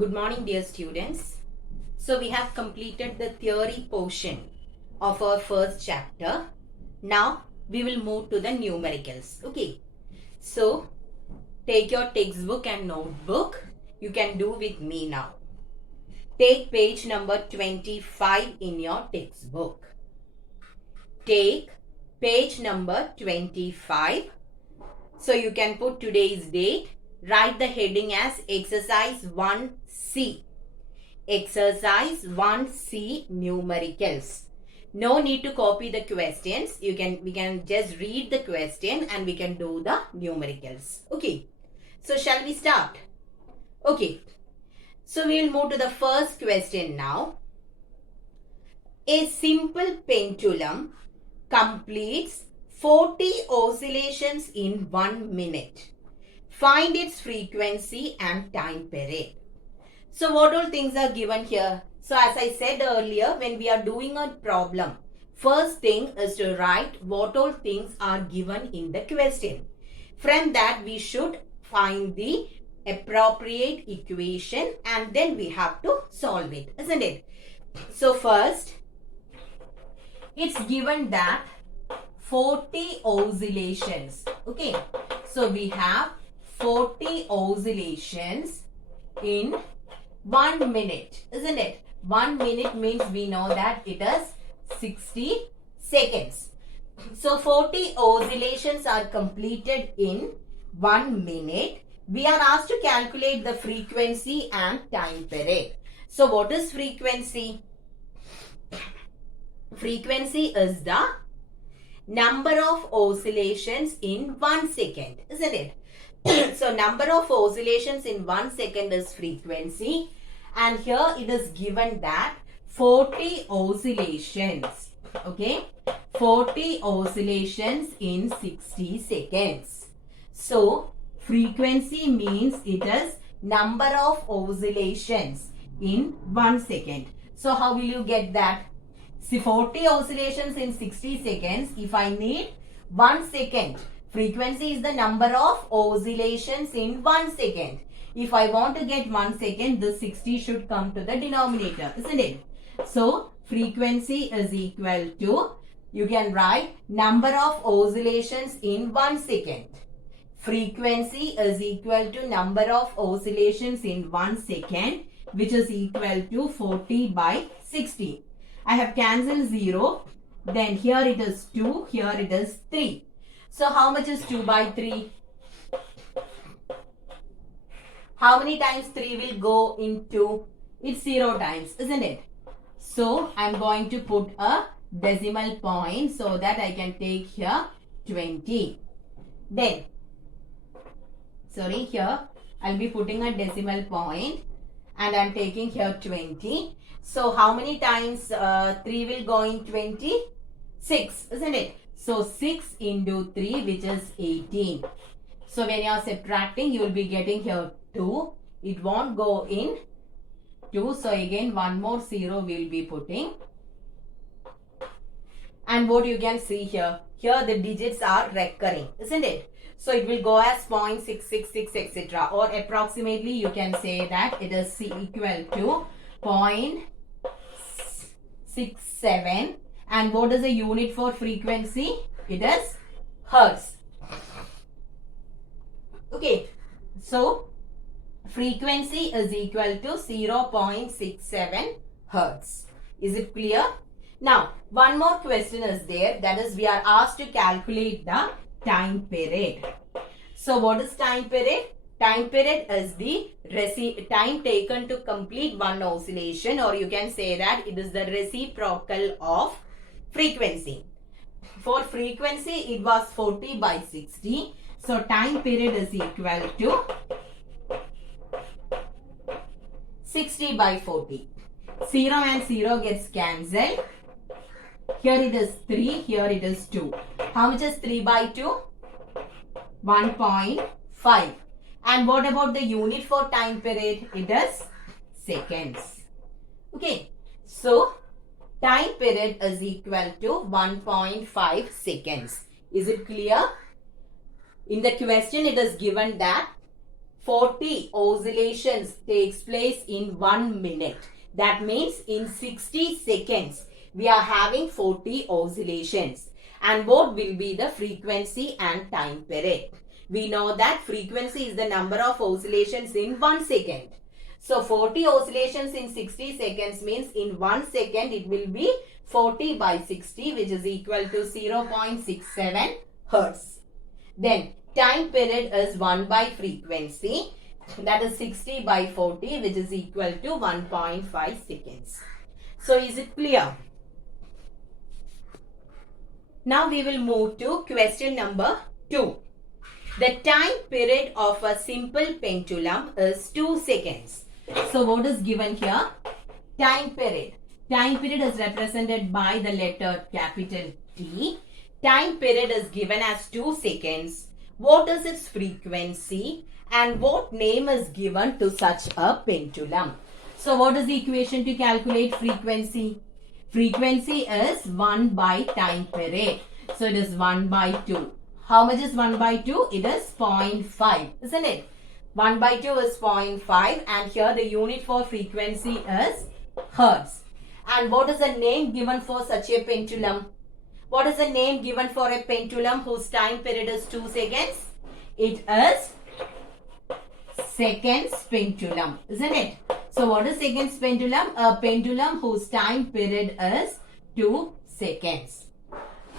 Good morning, dear students. So we have completed the theory portion of our first chapter. Now we will move to the numericals. Okay. So take your textbook and notebook. You can do with me now. Take page number 25 in your textbook. Take page number 25. So you can put today's date. Write the heading as exercise 1C. Exercise 1C numericals. No need to copy the questions. We can just read the question and we can do the numericals. Okay. So shall we start? Okay. So we will move to the first question now. A simple pendulum completes 40 oscillations in 1 minute. Find its frequency and time period. So what all things are given here? So as I said earlier, when we are doing a problem, first thing is to write what all things are given in the question. From that we should find the appropriate equation and then we have to solve it, isn't it? So first, it's given that 40 oscillations. Okay, so we have 40 oscillations in 1 minute, isn't it? 1 minute means we know that it is 60 seconds. So 40 oscillations are completed in 1 minute. We are asked to calculate the frequency and time period. So what is frequency? Frequency is the number of oscillations in 1 second, isn't it? So number of oscillations in 1 second is frequency, and here it is given that 40 oscillations, okay, 40 oscillations in 60 seconds. So frequency means it is number of oscillations in 1 second. So how will you get that? See, 40 oscillations in 60 seconds. If I need 1 second, frequency is the number of oscillations in 1 second. If I want to get 1 second, the 60 should come to the denominator, isn't it? So frequency is equal to, you can write number of oscillations in 1 second. Frequency is equal to number of oscillations in 1 second, which is equal to 40 by 60. I have cancelled 0. Then here it is 2. Here it is 3. So how much is 2 by 3? How many times 3 will go into? It's 0 times, isn't it? So I am going to put a decimal point so that I can take here 20. Then, sorry, here I will be putting a decimal point and I am taking here 20. So how many times 3 will go in 20? 6, isn't it? So 6 into 3, which is 18. So when you are subtracting, you will be getting here 2. It won't go in 2. So again one more 0 we will be putting. And what you can see here, here the digits are recurring, isn't it? So it will go as 0.666 etc. Or approximately you can say that it is equal to 0.67. And what is the unit for frequency? It is hertz. Okay. So frequency is equal to 0.67 hertz. Is it clear? Now, one more question is there. That is, we are asked to calculate the time period. So what is time period? Time period is the time taken to complete one oscillation, or you can say that it is the reciprocal of frequency. For frequency it was 40 by 60. So time period is equal to 60 by 40. 0 and 0 gets cancelled. Here it is 3, here it is 2. How much is 3 by 2? 1.5. And what about the unit for time period? It is seconds. Okay. So time period is equal to 1.5 seconds. Is it clear? In the question it is given that 40 oscillations takes place in 1 minute. That means in 60 seconds we are having 40 oscillations. And what will be the frequency and time period? We know that frequency is the number of oscillations in 1 second. So 40 oscillations in 60 seconds means in 1 second it will be 40 by 60, which is equal to 0.67 hertz. Then time period is 1 by frequency, that is 60 by 40, which is equal to 1.5 seconds. So is it clear? Now we will move to question number 2. The time period of a simple pendulum is 2 seconds. So what is given here? Time period. Time period is represented by the letter capital T. Time period is given as 2 seconds. What is its frequency and what name is given to such a pendulum? So what is the equation to calculate frequency? Frequency is 1 by time period. So it is 1 by 2. How much is 1 by 2? It is 0.5, isn't it? 1 by 2 is 0.5 and here the unit for frequency is hertz. And what is the name given for such a pendulum? What is the name given for a pendulum whose time period is 2 seconds? It is seconds pendulum, isn't it? So what is seconds pendulum? A pendulum whose time period is 2 seconds.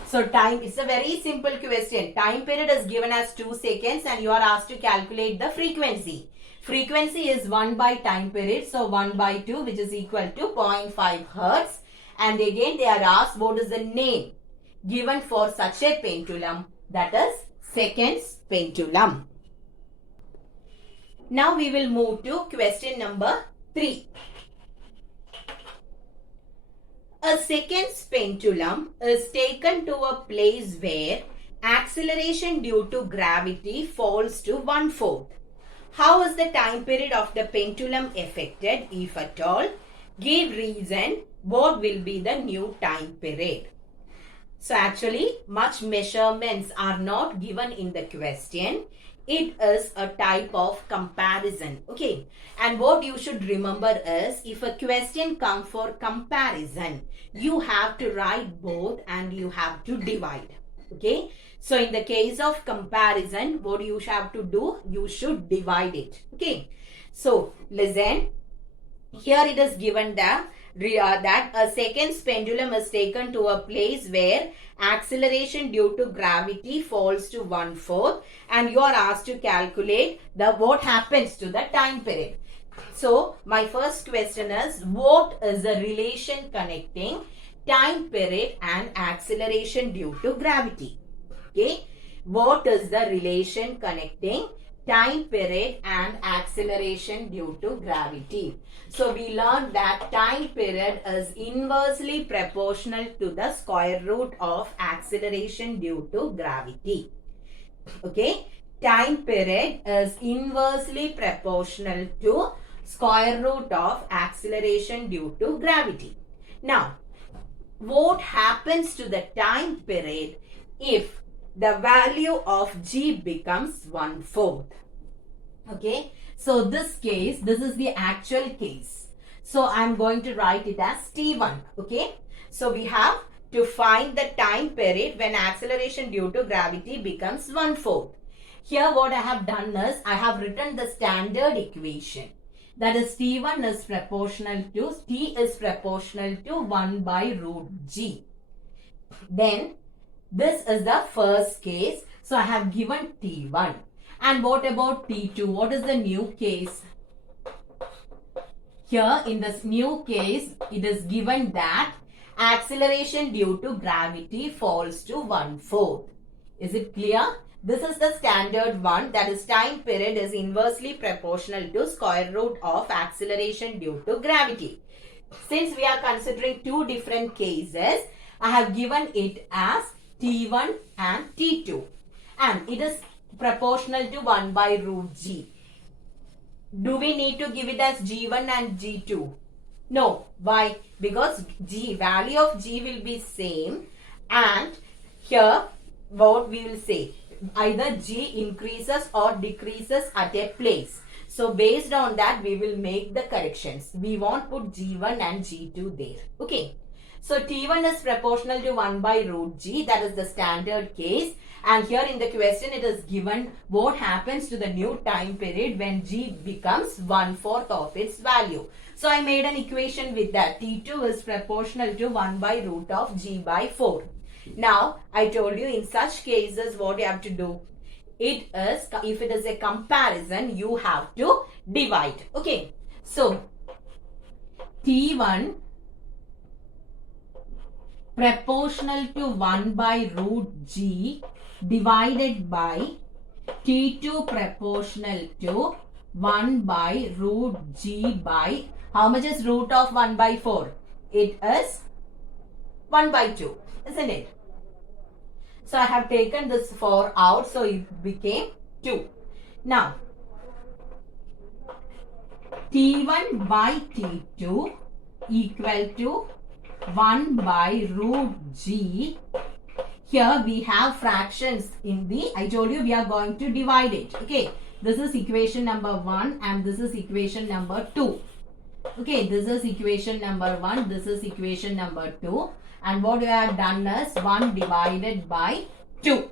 So time is a very simple question. Time period is given as 2 seconds and you are asked to calculate the frequency. Frequency is 1 by time period. So 1 by 2, which is equal to 0.5 hertz. And again they are asked what is the name given for such a pendulum, that is seconds pendulum. Now we will move to question number 3. A seconds pendulum is taken to a place where acceleration due to gravity falls to 1/4. How is the time period of the pendulum affected, if at all? Give reason. What will be the new time period? So actually much measurements are not given in the question. It is a type of comparison. Okay. And what you should remember is if a question comes for comparison, you have to write both and you have to divide. Okay. So in the case of comparison, what you have to do? You should divide it. Okay. So listen. Here it is given that a seconds pendulum is taken to a place where acceleration due to gravity falls to 1/4 and you are asked to calculate what happens to the time period. So my first question is, what is the relation connecting time period and acceleration due to gravity? Okay, what is the relation connecting time period and acceleration due to gravity? So we learned that time period is inversely proportional to the square root of acceleration due to gravity. Okay, time period is inversely proportional to square root of acceleration due to gravity. Now, what happens to the time period if the value of g becomes 1/4? Okay, so this is the actual case. So I'm going to write it as T1. Okay, so we have to find the time period when acceleration due to gravity becomes 1/4. Here what I have done is I have written the standard equation. That is T1 is proportional to, T is proportional to 1 by root G. Then this is the first case. So I have given T1. And what about T2? What is the new case? Here in this new case, it is given that acceleration due to gravity falls to 1/4. Is it clear? This is the standard one, that is time period is inversely proportional to square root of acceleration due to gravity. Since we are considering two different cases, I have given it as T1 and T2. And it is proportional to 1 by root G. Do we need to give it as G1 and G2? No. Why? Because value of G will be same, and here what we will say, either G increases or decreases at a place. So based on that, we will make the corrections. We won't put G1 and G2 there. Okay. So T1 is proportional to 1 by root G. That is the standard case. And here in the question, it is given what happens to the new time period when G becomes 1/4 of its value. So I made an equation with that. T2 is proportional to 1 by root of G by 4. Now, I told you in such cases what you have to do. It is, if it is a comparison, you have to divide. Okay. So, T1 proportional to 1 by root G divided by T2 proportional to 1 by root G by, how much is root of 1 by 4? It is 1 by 2, isn't it? So I have taken this 4 out, so it became 2. Now, T1 by T2 equal to 1 by root G. Here we have fractions in the, I told you we are going to divide it. Okay, this is equation number 1 and this is equation number 2. Okay, this is equation number 1, this is equation number 2. And what we have done is 1 divided by 2.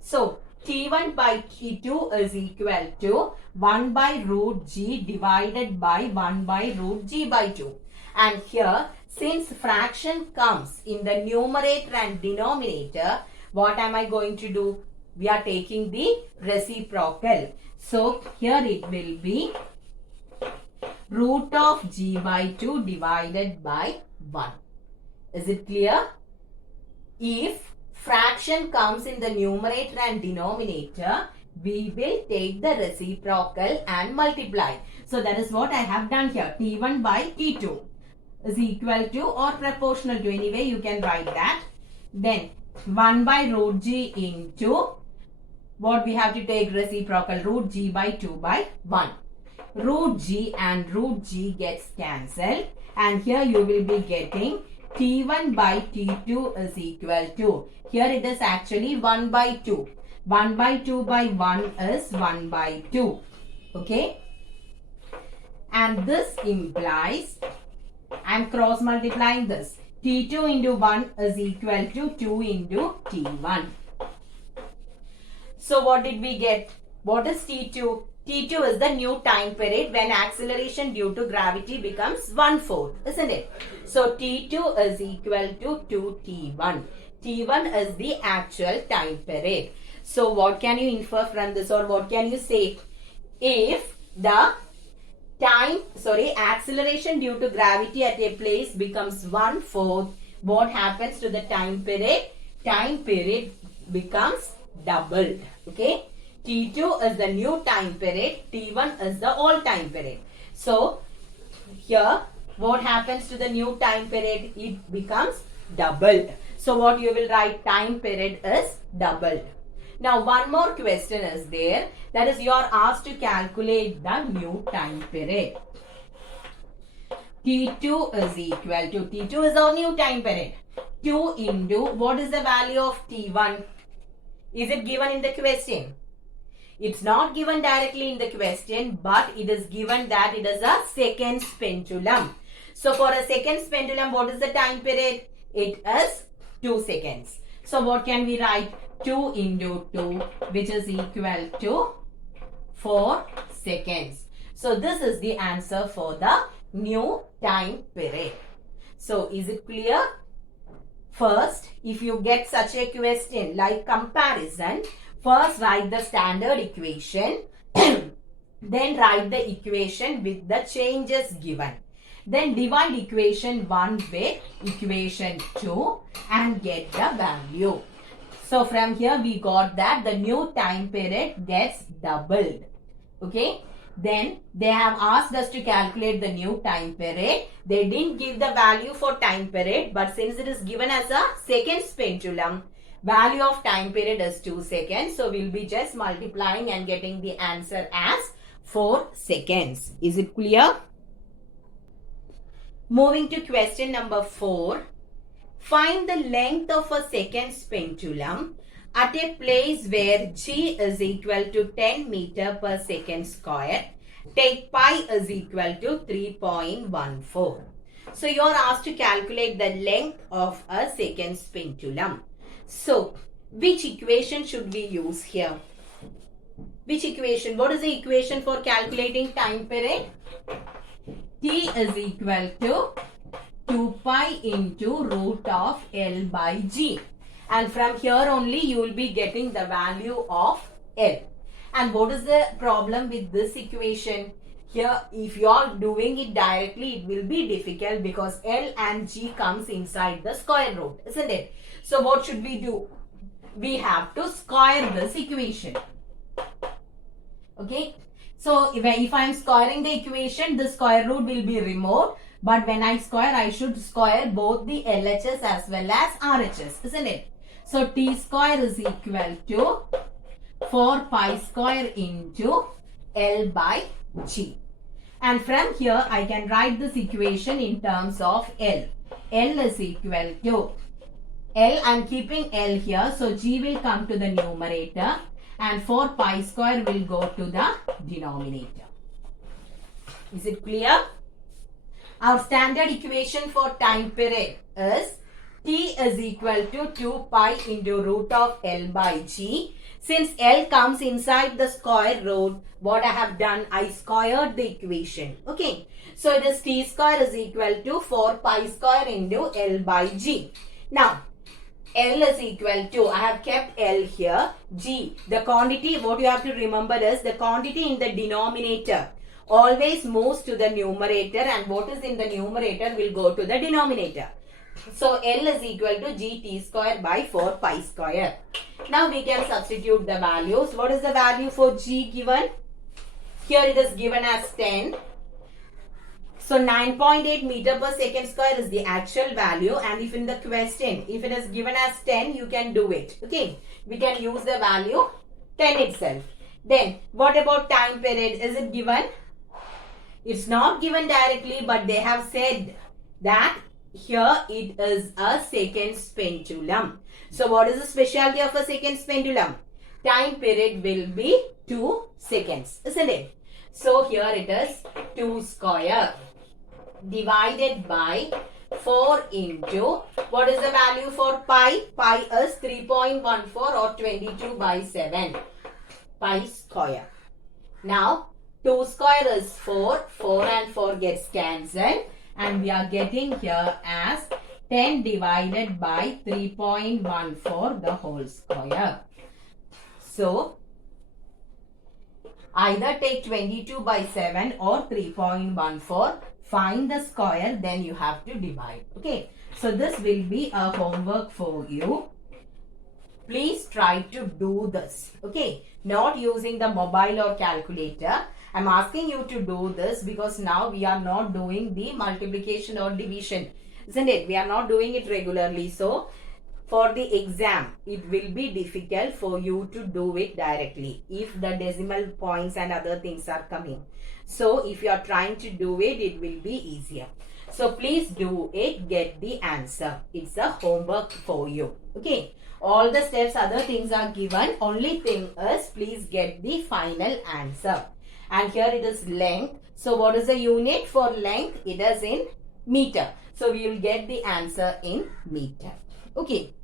So, T1 by T2 is equal to 1 by root G divided by 1 by root G by 2. And here, since fraction comes in the numerator and denominator, what am I going to do? We are taking the reciprocal. So, here it will be root of G by 2 divided by 1. Is it clear? If fraction comes in the numerator and denominator, we will take the reciprocal and multiply. So, that is what I have done here. T1 by T2 is equal to or proportional to, anyway you can write that. Then 1 by root G into what we have to take reciprocal, root G by 2 by 1. Root G and root G gets cancelled and here you will be getting T1 by T2 is equal to, here it is actually 1 by 2. 1 by 2 by 1 is 1 by 2. Okay. And this implies, I am cross multiplying this. T2 into 1 is equal to 2 into T1. So what did we get? What is T2? T2 is the new time period when acceleration due to gravity becomes 1/4, isn't it? So T2 is equal to 2T1. T1 is the actual time period. So what can you infer from this, or what can you say? If the acceleration due to gravity at a place becomes 1/4, what happens to the time period? Time period becomes doubled. Okay. T2 is the new time period. T1 is the old time period. So, here, what happens to the new time period? It becomes doubled. So, what you will write? Time period is doubled. Now, one more question is there. That is, you are asked to calculate the new time period. T2 is equal to, T2 is our new time period. 2 into, what is the value of T1? Is it given in the question? It's not given directly in the question, but it is given that it is a seconds pendulum. So, for a seconds pendulum, what is the time period? It is 2 seconds. So, what can we write? 2 into 2, which is equal to 4 seconds. So, this is the answer for the new time period. So, is it clear? First, if you get such a question like comparison, first write the standard equation, then write the equation with the changes given. Then divide equation 1 with equation 2 and get the value. So from here we got that the new time period gets doubled. Okay. Then they have asked us to calculate the new time period. They didn't give the value for time period, but since it is given as a seconds pendulum, value of time period is 2 seconds. So, we'll be just multiplying and getting the answer as 4 seconds. Is it clear? Moving to question number 4. Find the length of a seconds pendulum at a place where g is equal to 10 meter per second square, take pi is equal to 3.14. So you are asked to calculate the length of a second pendulum. So which equation should we use here? Which equation? What is the equation for calculating time period? T is equal to 2 pi into root of L by G. And from here only you will be getting the value of L. And what is the problem with this equation? Here, if you are doing it directly, it will be difficult because L and G comes inside the square root, isn't it? So what should we do? We have to square this equation. Okay. So if I am squaring the equation, the square root will be removed. But when I square, I should square both the LHS as well as RHS, isn't it? So T square is equal to 4 pi square into L by G. And from here, I can write this equation in terms of L. L is equal to L, I am keeping L here. So G will come to the numerator and 4 pi square will go to the denominator. Is it clear? Our standard equation for time period is T is equal to 2 pi into root of L by G. Since L comes inside the square root, what I have done, I squared the equation. Okay. So it is T square is equal to 4 pi square into L by G. Now, L is equal to, I have kept L here, G. The quantity, what you have to remember is the quantity in the denominator always moves to the numerator and what is in the numerator will go to the denominator. So L is equal to GT square by 4 pi square. Now we can substitute the values. What is the value for G given? Here it is given as 10. So 9.8 meter per second square is the actual value, and if in the question, if it is given as 10, you can do it. Okay. We can use the value 10 itself. Then what about time period? Is it given? It's not given directly, but they have said that here it is a second pendulum. So what is the specialty of a second pendulum? Time period will be 2 seconds, isn't it? So here it is 2 square divided by 4 into, what is the value for pi? Pi is 3.14 or 22 by 7 pi square. Now 2 square is 4, 4 and 4 gets cancelled, and we are getting here as 10 divided by 3.14 the whole square. So either take 22 by 7 or 3.14, find the square, then you have to divide. Okay. So this will be a homework for you. Please try to do this. Okay. Not using the mobile or calculator. I'm asking you to do this because now we are not doing the multiplication or division, isn't it? We are not doing it regularly. So for the exam, it will be difficult for you to do it directly if the decimal points and other things are coming. So if you are trying to do it, it will be easier. So please do it, get the answer. It's a homework for you. Okay. All the steps, other things are given. Only thing is, please get the final answer. And here it is length. So what is the unit for length? It is in meter. So we will get the answer in meter. Okay.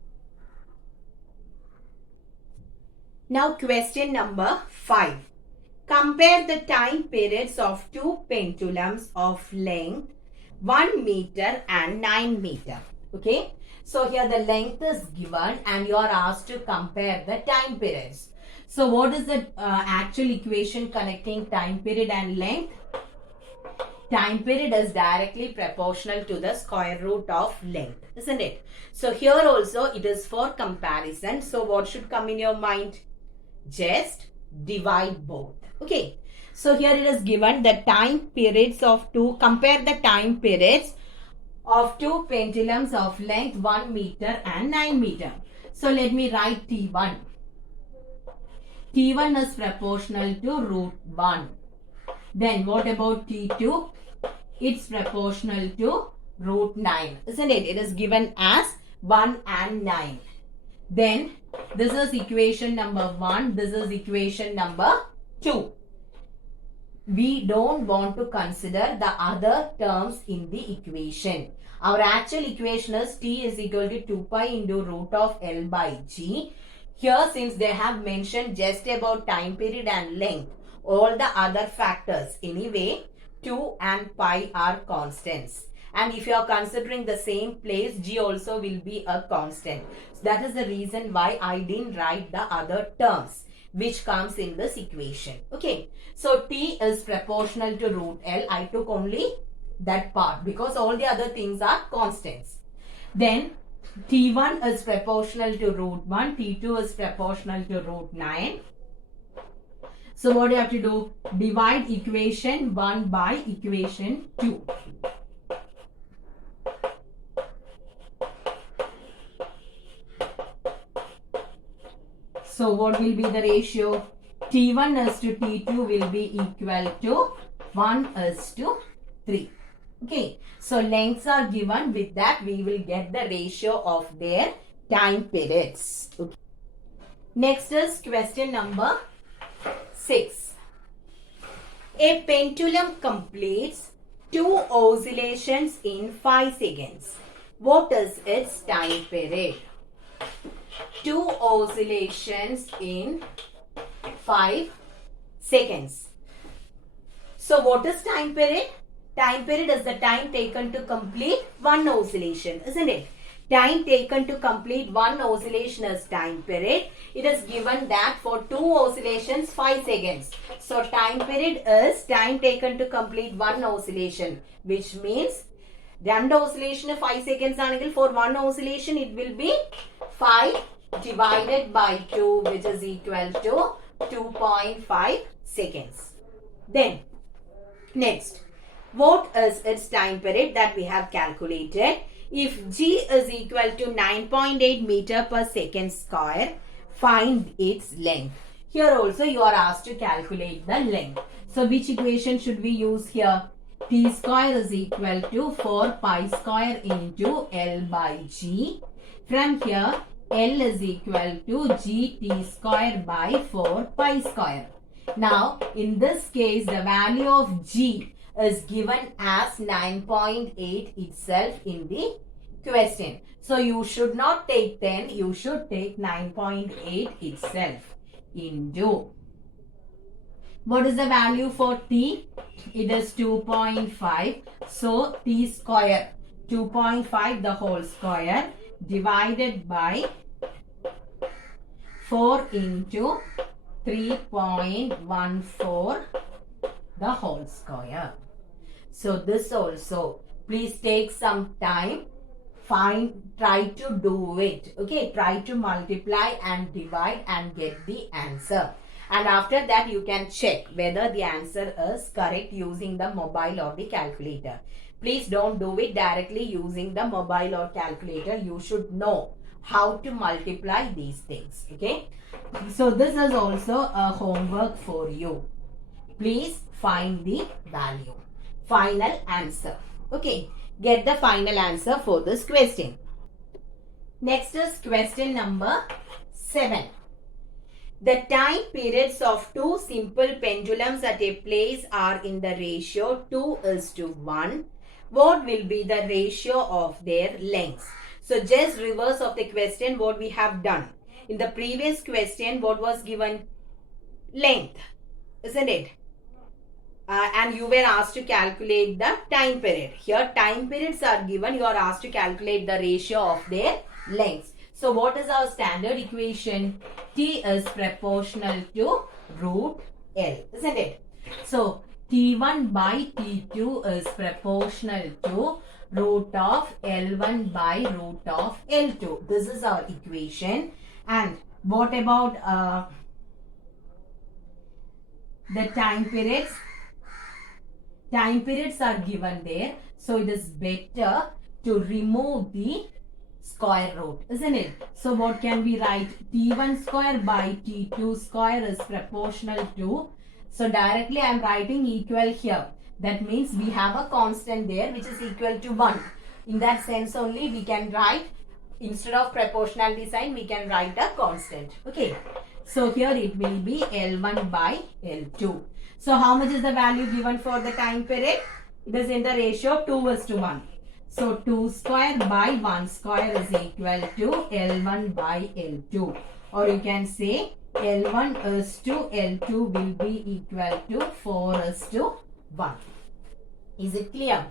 Now question number 5. Compare the time periods of two pendulums of length 1 meter and 9 meter. Okay. So here the length is given and you are asked to compare the time periods. So what is the actual equation connecting time period and length? Time period is directly proportional to the square root of length, isn't it? So here also it is for comparison. So what should come in your mind? Just divide both. Okay. So here it is given the time periods of two, compare the time periods of two pendulums of length 1 meter and 9 meter. So let me write T1. T1 is proportional to root 1. Then what about T2? It's proportional to root 9. Isn't it? It is given as 1 and 9. Then this is equation number 1. This is equation number 2. We don't want to consider the other terms in the equation. Our actual equation is t is equal to 2 pi into root of L by G. Here, since they have mentioned just about time period and length, all the other factors, anyway, 2 and pi are constants. And if you are considering the same place, G also will be a constant. So that is the reason why I didn't write the other terms which comes in this equation. Okay. So T is proportional to root L. I took only that part because all the other things are constants. Then T1 is proportional to root 1. T2 is proportional to root 9. So what do you have to do? Divide equation 1 by equation 2. So what will be the ratio? T1 is to T2 will be equal to 1 is to 3. Okay. So lengths are given. With that we will get the ratio of their time periods. Okay. Next is question number 6. A pendulum completes 2 oscillations in 5 seconds. What is its time period? 2 oscillations in 5 seconds. So what is time period? Time period is the time taken to complete one oscillation, isn't it? Time taken to complete one oscillation is time period. It is given that for 2 oscillations 5 seconds. So time period is time taken to complete one oscillation, which means 2 oscillation 5 seconds anengil for one oscillation it will be 5 divided by 2, which is equal to 2.5 seconds. Then next, what is its time period that we have calculated? If G is equal to 9.8 meter per second square, find its length. Here also you are asked to calculate the length. So which equation should we use here? T square is equal to 4 pi square into L by G. From here, L is equal to GT square by 4 pi square. Now, in this case, the value of G is given as 9.8 itself in the question. So, you should not take 10, you should take 9.8 itself into. What is the value for T? It is 2.5. So, T square, 2.5 the whole square divided by 4 into 3.14 the whole square. So this also, please take some time, try to do it. Okay, try to multiply and divide and get the answer. And after that you can check whether the answer is correct using the mobile or the calculator. Please don't do it directly using the mobile or calculator. You should know how to multiply these things. Okay. So this is also a homework for you. Please find the value. Final answer. Okay. Get the final answer for this question. Next is question number 7. The time periods of 2 simple pendulums at a place are in the ratio 2:1. What will be the ratio of their lengths? So just reverse of the question what we have done. In the previous question, what was given? Length, isn't it? And you were asked to calculate the time period. Here time periods are given. You are asked to calculate the ratio of their lengths. So what is our standard equation? T is proportional to root L, isn't it? So T1 by T2 is proportional to root of L1 by root of L2. This is our equation. And what about the time periods? Time periods are given there. So it is better to remove the square root, isn't it? So what can we write? T1 square by T2 square is proportional to. So directly I am writing equal here. That means we have a constant there which is equal to 1. In that sense only we can write instead of proportionality sign, we can write a constant. Okay. So here it will be L1 by L2. So how much is the value given for the time period? It is in the ratio 2:1. So 2 square by 1 square is equal to L1 by L2. Or you can say L1 is to L2 will be equal to 4:1. Is it clear?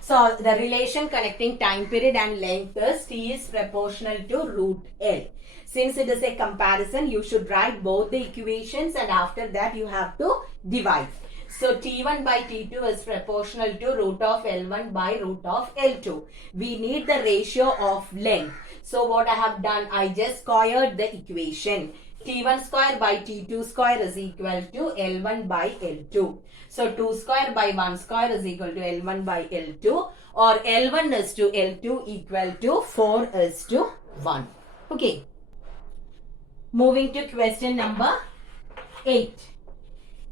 So the relation connecting time period and length is T is proportional to root L. Since it is a comparison, you should write both the equations and after that you have to divide. So T1 by T2 is proportional to root of L1 by root of L2. We need the ratio of length. So what I have done, I just squared the equation. T1 square by T2 square is equal to L1 by L2. So 2 square by 1 square is equal to L1 by L2, or L1 is to L2 equal to 4:1. Okay. Moving to question number 8.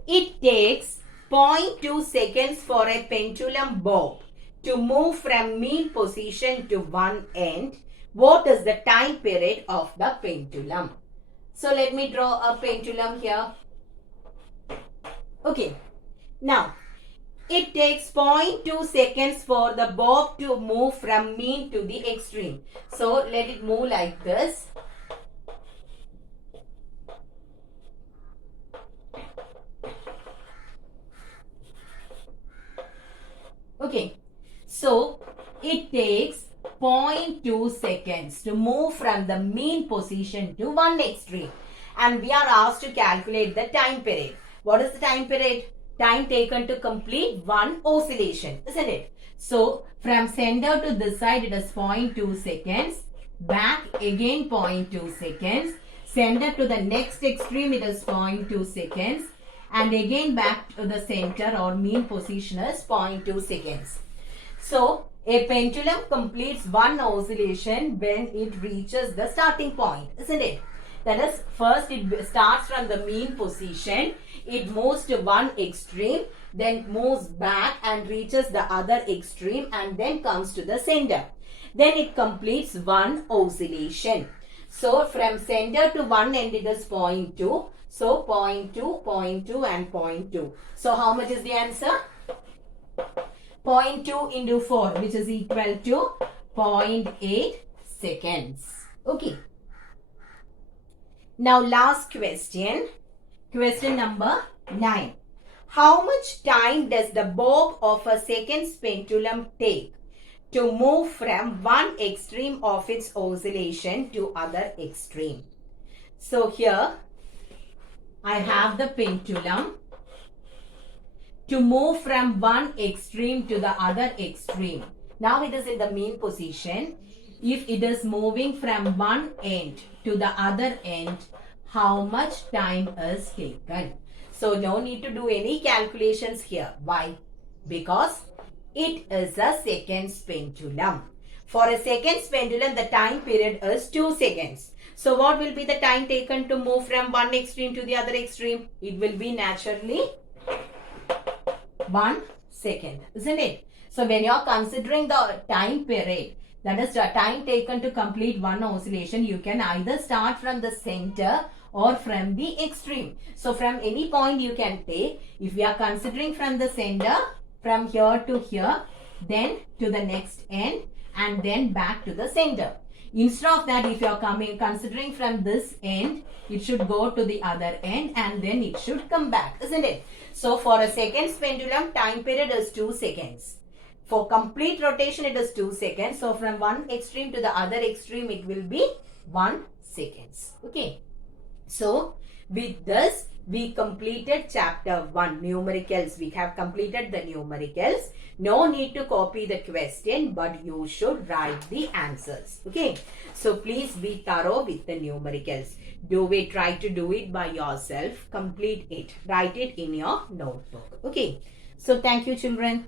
It takes 0.2 seconds for a pendulum bob to move from mean position to one end. What is the time period of the pendulum? So let me draw a pendulum here. Okay. Now, it takes 0.2 seconds for the bob to move from mean to the extreme. So let it move like this. Okay, so it takes 0.2 seconds to move from the mean position to one extreme, and we are asked to calculate the time period. What is the time period? Time taken to complete one oscillation, isn't it? So from center to this side it is 0.2 seconds, back again 0.2 seconds, center to the next extreme it is 0.2 seconds, and again back to the center or mean position is 0.2 seconds. So a pendulum completes one oscillation when it reaches the starting point, isn't it? That is, first it starts from the mean position, it moves to one extreme, then moves back and reaches the other extreme and then comes to the center. Then it completes one oscillation. So from center to one end it is 0.2. So 0.2, 0.2 and 0.2. So how much is the answer? 0.2 into 4, which is equal to 0.8 seconds. Okay. Now last question. Question number 9. How much time does the bob of a second pendulum take to move from one extreme of its oscillation to other extreme? So here I have the pendulum. To move from one extreme to the other extreme. Now it is in the mean position. If it is moving from one end to the other end, how much time is taken? So no need to do any calculations here. Why? Because it is a seconds pendulum. For a seconds pendulum, the time period is 2 seconds. So what will be the time taken to move from one extreme to the other extreme? It will be naturally 1 second, isn't it? So when you are considering the time period, that is the time taken to complete one oscillation, you can either start from the center or from the extreme. So from any point you can take. If we are considering from the center, from here to here, then to the next end and then back to the center. Instead of that, if you are considering from this end, it should go to the other end and then it should come back, isn't it? So for a seconds pendulum, time period is 2 seconds. For complete rotation, it is 2 seconds. So from one extreme to the other extreme, it will be 1 seconds. Okay. So with this, we completed chapter 1, numericals. We have completed the numericals. No need to copy the question, but you should write the answers. Okay. So please be thorough with the numericals. Do it. Try to do it by yourself. Complete it. Write it in your notebook. Okay. So thank you, children.